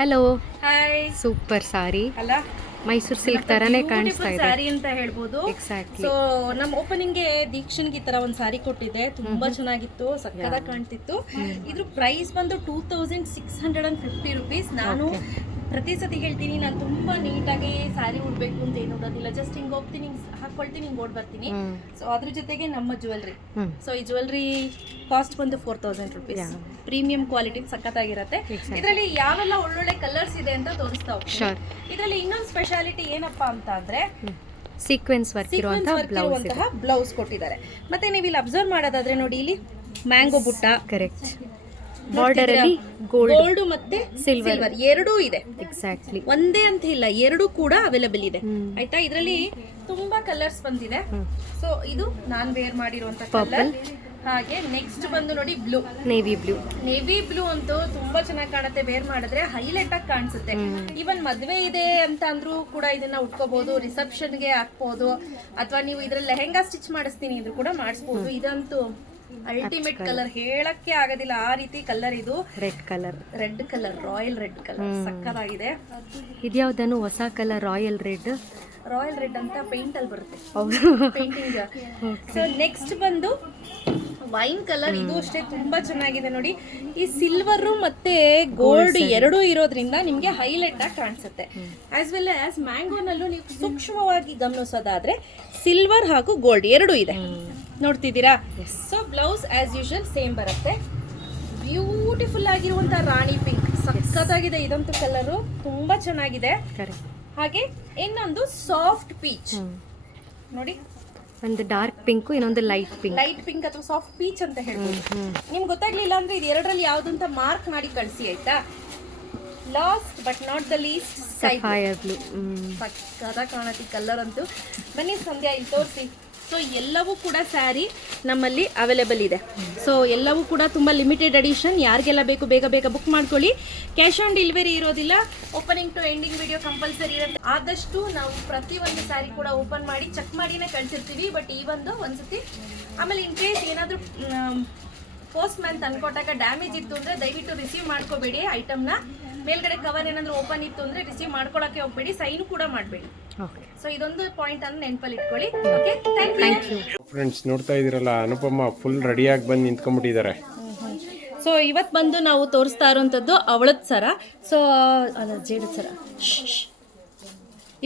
Hello, hi. Super ಸಾರಿ ಅಲ್ಲ, Mysuru silk ತರಾನೇ ಕಾಣಿಸ್ತಾ ಇದೆ. ಸ್ಯಾರಿ ಅಂತ ಹೇಳ್ಬೋದು. ಎಕ್ಸಾಕ್ಟ್ಲಿ. ಸೊ ನಮ್ಮ ಓಪನಿಂಗ್ಗೆ ದೀಕ್ಷನ್ಗೆ ಈ ತರ ಒಂದು ಸ್ಯಾರಿ ಕೊಟ್ಟಿದ್ದೆ, ತುಂಬಾ ಚೆನ್ನಾಗಿತ್ತು, ಸಕ್ಕತ್ತಾಗಿ ಕಾಣ್ತಿತ್ತು. ಇದ್ರ ಪ್ರೈಸ್ ಬಂದು 2650 ರುಪೀಸ್. ನಾನು ಪ್ರತಿ ಸತಿ ಹೇಳ್ತೀನಿ, ನಾನು ತುಂಬಾ ನೀಟಾಗಿ ಸ್ಯಾರಿ ಉಡ್ಬೇಕು ಅಂತ ಏನು ನೋಡೋದಿಲ್ಲ, ಜಸ್ಟ್ ಹಿಂಗ್ ಹೋಗ್ತೀನಿ, ಹಾಕೊಳ್ತೀನಿ, ಹಿಂಗ್ ಓಡ್ ಬರ್ತೀನಿ. ಸೊ ಅದ್ರ ಜೊತೆಗೆ ನಮ್ಮ ಜ್ಯುವೆಲ್ರಿ, ಸೊ ಈ ಜ್ಯುವೆಲ್ರಿ ಕಾಸ್ಟ್ ಬಂದು 4000 ರುಪೀಸ್. Premium quality ಸಖತ್ತಾಗಿರುತ್ತೆ. ಇದರಲ್ಲಿ ಯಾವೆಲ್ಲ ಒಳ್ಳೊಳ್ಳೆ ಕಲರ್ಸ್ ಇದೆ ಅಂತ ತೋರಿಸ್ತಾ ಹೋಗ್ತೀನಿ. ಇದರಲ್ಲಿ ಇನ್ನೊಂದು ಸ್ಪೆಷಾಲಿಟಿ ಏನಪ್ಪಾ ಅಂತ ಅಂದ್ರೆ ಸೀಕ್ವೆನ್ಸ್ ವರ್ಕ್ ಇರುವಂತಹ ಬ್ಲೌಸ್ ಕೊಟ್ಟಿದ್ದಾರೆ. ಮತ್ತೆ ನೀವು ಇಲ್ಲಿ ಅಬ್ಸರ್ವ್ ಮಾಡೋದಾದ್ರೆ ನೋಡಿ, ಇಲ್ಲಿ ಮ್ಯಾಂಗೋ ಬುಟ್ಟ, ಕರೆಕ್ಟ್, ಬಾರ್ಡರ್ ಅಲ್ಲಿ ಗೋಲ್ಡ್ ಮತ್ತೆ ಸಿಲ್ವರ್ ಎರಡೂ ಇದೆ. ಎಕ್ಸಾಕ್ಟ್ಲಿ, ಒಂದೇ ಅಂತ ಇಲ್ಲ, ಎರಡೂ ಕೂಡ ಅವೈಲೇಬಲ್ ಇದೆ. ಆಯ್ತಾ, ಇದರಲ್ಲಿ ತುಂಬಾ ಕಲರ್ಸ್ ಬಂದಿದೆ. ಸೊ ಇದು ನಾನ್ ವೇರ್ ಮಾಡಿರುವಂತ ಕಲರ್. ಹಾಗೆ ನೆಕ್ಸ್ಟ್ ಬಂದು ನೋಡಿ ಬ್ಲೂ, ನೇವಿ ಬ್ಲೂ ಅಂತೂ ತುಂಬಾ ಚೆನ್ನಾಗಿ ಕಾಣುತ್ತೆ. ವೇರ್ ಮಾಡಿದ್ರೆ ಹೈಲೈಟ್ ಆಗಿ ಕಾಣಿಸುತ್ತೆ. ಈವನ್ ಮದ್ವೆ ಇದೆ ಅಂತ ಅಂದ್ರೂ ಕೂಡ ಇದನ್ನ ಉಟ್ಕೋಬಹುದು, ರಿಸೆಪ್ಷನ್ಗೆ ಹಾಕ್ಬೋದು, ಅಥವಾ ನೀವು ಇದ್ರಲ್ಲಿ ಲೆಹೆಂಗಾ ಸ್ಟಿಚ್ ಮಾಡಿಸ್ತೀನಿ ಇದ್ರು ಕೂಡ ಮಾಡಿಸ್ಬೋದು. ಇದಂತೂ ಅಲ್ಟಿಮೇಟ್ ಕಲರ್, ಹೇಳಕ್ಕೆ ಆಗೋದಿಲ್ಲ, ಆ ರೀತಿ ಕಲರ್. ಇದು red colour royal red colour, ಸಕ್ಕತ್ತಾಗಿದೆ. ಇದ್ಯಾವ್ದನ್ನು ಹೊಸ ಕಲರ್ ರಾಯಲ್ ರೆಡ್ ಅಂತ ಪೇಂಟ್ ಅಲ್ಲಿ ಬರುತ್ತೆ, ಪೇಂಟಿಂಗ್. ಸೊ ನೆಕ್ಸ್ಟ್ ಬಂದು ವೈನ್ ಕಲರ್. ಇದು ಅಷ್ಟೇ ತುಂಬಾ ಚೆನ್ನಾಗಿದೆ ನೋಡಿ. ಈ ಸಿಲ್ವರ್ ಮತ್ತೆ ಗೋಲ್ಡ್ ಎರಡೂ ಇರೋದ್ರಿಂದ ನಿಮ್ಗೆ ಹೈಲೈಟ್ ಆಗಿ ಕಾಣಿಸುತ್ತೆ. ಆಸ್ ವೆಲ್ ಆಸ್ ಮ್ಯಾಂಗೋನಲ್ಲೂ ನೀವು ಸೂಕ್ಷ್ಮವಾಗಿ ಗಮನಿಸೋದಾದ್ರೆ ಸಿಲ್ವರ್ ಹಾಗೂ ಗೋಲ್ಡ್ ಎರಡೂ ಇದೆ, ನೋಡ್ತಿದ್ದೀರಾ. So blouse as usual same ಬರುತ್ತೆ. ಬ್ಯೂಟಿಫುಲ್ ಆಗಿರುವಂತ ರಾಣಿ ಪಿಂಕ್, ಸಖತ್ತಾಗಿದೆ ಇದಂತೂ ಕಲರು, ತುಂಬಾ ಚೆನ್ನಾಗಿದೆ. ಹಾಗೆ ಇನ್ನೊಂದು ಸಾಫ್ಟ್ ಪೀಚ್ ನೋಡಿ, ಒಂದು ಡಾರ್ಕ್ ಪಿಂಕ್, ಇನ್ನೊಂದು ಲೈಟ್ ಪಿಂಕ್ ಅಥವಾ ಸಾಫ್ಟ್ ಪೀಚ್ ಅಂತ ಹೇಳ್ಬೋದು. ನಿಮ್ಗೆ ಗೊತ್ತಾಗ್ಲಿಲ್ಲ ಅಂದ್ರೆ ಇದು ಎರಡರಲ್ಲಿ ಯಾವ್ದಂತ ಮಾರ್ಕ್ ಮಾಡಿ ಕಳಿಸಿ, ಆಯ್ತಾ. Last but not the least, sapphire blue, ಸಕ್ಕತ್ತಾಗಿ ಕಾಣುತ್ತೆ ಕಲರ್ ಅಂತೂ. ಬನ್ನಿ ಸಂಧ್ಯಾ, ಇಲ್ಲಿ ತೋರಿಸಿ. ಸೊ ಎಲ್ಲವೂ ಕೂಡ ಸ್ಯಾರಿ ನಮ್ಮಲ್ಲಿ ಅವೈಲೇಬಲ್ ಇದೆ. ಸೊ ಎಲ್ಲವೂ ಕೂಡ ತುಂಬ ಲಿಮಿಟೆಡ್ ಎಡಿಷನ್. ಯಾರಿಗೆಲ್ಲ ಬೇಕು ಬೇಗ ಬುಕ್ ಮಾಡ್ಕೊಳ್ಳಿ. ಕ್ಯಾಶ್ ಆನ್ ಡೆಲಿವರಿ ಇರೋದಿಲ್ಲ. Opening to ending video compulsory ಇರುತ್ತೆ. ಆದಷ್ಟು ನಾವು ಪ್ರತಿಯೊಂದು ಸ್ಯಾರಿ ಕೂಡ ಓಪನ್ ಮಾಡಿ ಚೆಕ್ ಮಾಡಿನೇ ಕಳಿಸಿರ್ತೀವಿ. ಬಟ್ ಈ ಒಂದ್ಸತಿ ಆಮೇಲೆ ಇನ್ ಕೇಸ್ ಏನಾದರೂ ಪೋಸ್ಟ್ ಮ್ಯಾನ್ ತಂದ್ಕೊಟ್ಟಾಗ ಡ್ಯಾಮೇಜ್ ಇತ್ತು ಅಂದರೆ ದಯವಿಟ್ಟು ರಿಸೀವ್ ಮಾಡ್ಕೋಬೇಡಿ ಐಟಮ್ನ. ಮೇಲ್ಗಡೆ ಕವರ್ ಏನಾದರೂ ಓಪನ್ ಇತ್ತು ಅಂದರೆ ರಿಸೀವ್ ಮಾಡ್ಕೊಳ್ಳೋಕ್ಕೆ ಹೋಗ್ಬೇಡಿ, ಸೈನ್ ಕೂಡ ಮಾಡಬೇಡಿ. ಸೊ ಇದೊಂದು ಪಾಯಿಂಟ್ ಅನ್ನು ನೆನಪಲ್ಲಿ ಇಟ್ಕೊಳ್ಳಿ. Okay, thank you. ಫ್ರೆಂಡ್ಸ್, ನೋಡ್ತಾ ಇದೀರಲ್ಲ, ಅನುಪಮ ಫುಲ್ ರೆಡಿಯಾಗಿ ಬಂದು ನಿಂತ್ಕೊಂಡ್ಬಿಟ್ಟಿದ್ದಾರೆ. ಸೊ ಇವತ್ತು ಬಂದು ನಾವು ತೋರಿಸ್ತಾ ಇರೋಂಥದ್ದು ಅವಳದ ಸರ. ಸೊ ಅಲ್ಲ, ಜೇಡದ ಸರ.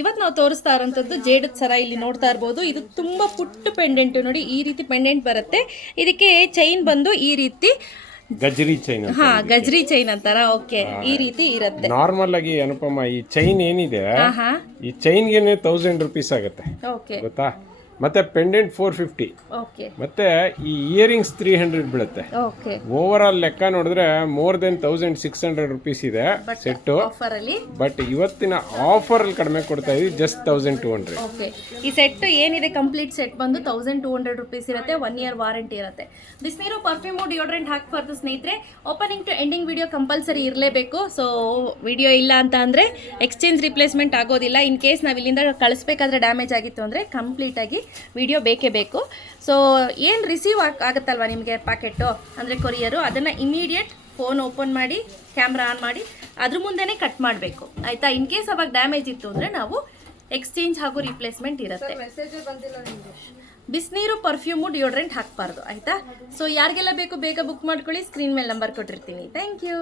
ಇವತ್ತು ನಾವು ತೋರಿಸ್ತಾ ಇರೋಂಥದ್ದು ಜೇಡದ ಸರ. ಇಲ್ಲಿ ನೋಡ್ತಾ ಇರ್ಬೋದು, ಇದು ತುಂಬಾ ಪುಟ್ಟ ಪೆಂಡೆಂಟ್ ನೋಡಿ, ಈ ರೀತಿ ಪೆಂಡೆಂಟ್ ಬರುತ್ತೆ. ಇದಕ್ಕೆ ಚೈನ್ ಬಂದು ಈ ರೀತಿ ಗಜ್ರಿ ಚೈನ್, ಗಜ್ರಿ ಚೈನ್ ಅಂತಾರ. ಓಕೆ, ಈ ರೀತಿ ಇರುತ್ತೆ. ನಾರ್ಮಲ್ ಆಗಿ ಅನುಪಮ ಈ ಚೈನ್ ಏನಿದೆ, ಈ ಚೈನ್ಗೆನೆ 1000 ರುಪೀಸ್ ಆಗುತ್ತೆ, ಗೊತ್ತಾ. ಮತ್ತೆ ಪೆಂಡೆಂಟ್ 450, ಮತ್ತೆ ಈ ಇಯರಿಂಗ್ಸ್ 300 ಬೀಳುತ್ತೆ. ಓವರ್ ಆಲ್ ಲೆಕ್ಕ ನೋಡಿದ್ರೆ ಮೋರ್ ದೆನ್ 1600 ರುಪೀಸ್ ಇದೆ ಸೆಟ್. ಬಟ್ ಇವತ್ತಿನ ಆಫರ್ ಅಲ್ಲಿ ಕಡಿಮೆ ಕೊಡ್ತಾ ಇದೀವಿ, ಜಸ್ಟ್ 1200. ಈ ಸೆಟ್ ಏನಿದೆ, ಕಂಪ್ಲೀಟ್ ಸೆಟ್ ಬಂದು 1200 ರುಪೀಸ್ ಇರುತ್ತೆ. 1 ಇಯರ್ ವಾರಂಟಿ ಇರುತ್ತೆ. ಬಿಸಿನೀರು, ಪರ್ಫ್ಯೂಮು, ಡಿಯೋಡ್ರೆಂಟ್ ಹಾಕ್ಬಾರ್ದು ಸ್ನೇಹಿತರೆ. Opening to ending video compulsory ಇರಲೇಬೇಕು. ಸೊ ವಿಡಿಯೋ ಇಲ್ಲ ಅಂತ ಅಂದ್ರೆ ಎಕ್ಸ್ಚೇಂಜ್ ರಿಪ್ಲೇಸ್ಮೆಂಟ್ ಆಗೋದಿಲ್ಲ. ಇನ್ ಕೇಸ್ ನಾವು ಇಲ್ಲಿಂದ ಕಳಿಸ್ಬೇಕಾದ್ರೆ ಡ್ಯಾಮೇಜ್ ಆಗಿತ್ತು ಅಂದ್ರೆ ಕಂಪ್ಲೀಟ್ ಆಗಿ ವಿಡಿಯೋ ಬೇಕೇ ಬೇಕು. ಸೊ ಏನು ರಿಸೀವ್ ಆಗುತ್ತಲ್ವ ನಿಮಗೆ ಪ್ಯಾಕೆಟು ಅಂದರೆ ಕೊರಿಯರು, ಅದನ್ನು ಇಮಿಡಿಯೇಟ್ ಫೋನ್ ಓಪನ್ ಮಾಡಿ ಕ್ಯಾಮ್ರಾ ಆನ್ ಮಾಡಿ ಅದ್ರ ಮುಂದೆನೇ ಕಟ್ ಮಾಡಬೇಕು, ಆಯಿತಾ. ಇನ್ ಕೇಸ್ ಅವಾಗ ಡ್ಯಾಮೇಜ್ ಇತ್ತು ಅಂದರೆ ನಾವು ಎಕ್ಸ್ಚೇಂಜ್ ಹಾಗೂ ರಿಪ್ಲೇಸ್ಮೆಂಟ್ ಇರುತ್ತೆ. ಬಿಸಿನೀರು, ಪರ್ಫ್ಯೂಮು, ಡಿಯೋಡ್ರೆಂಟ್ ಹಾಕಬಾರ್ದು, ಆಯಿತಾ. ಸೊ ಯಾರಿಗೆಲ್ಲ ಬೇಕು ಬೇಗ ಬುಕ್ ಮಾಡ್ಕೊಳ್ಳಿ. ಸ್ಕ್ರೀನ್ ಮೇಲೆ ನಂಬರ್ ಕೊಟ್ಟಿರ್ತೀನಿ. Thank you.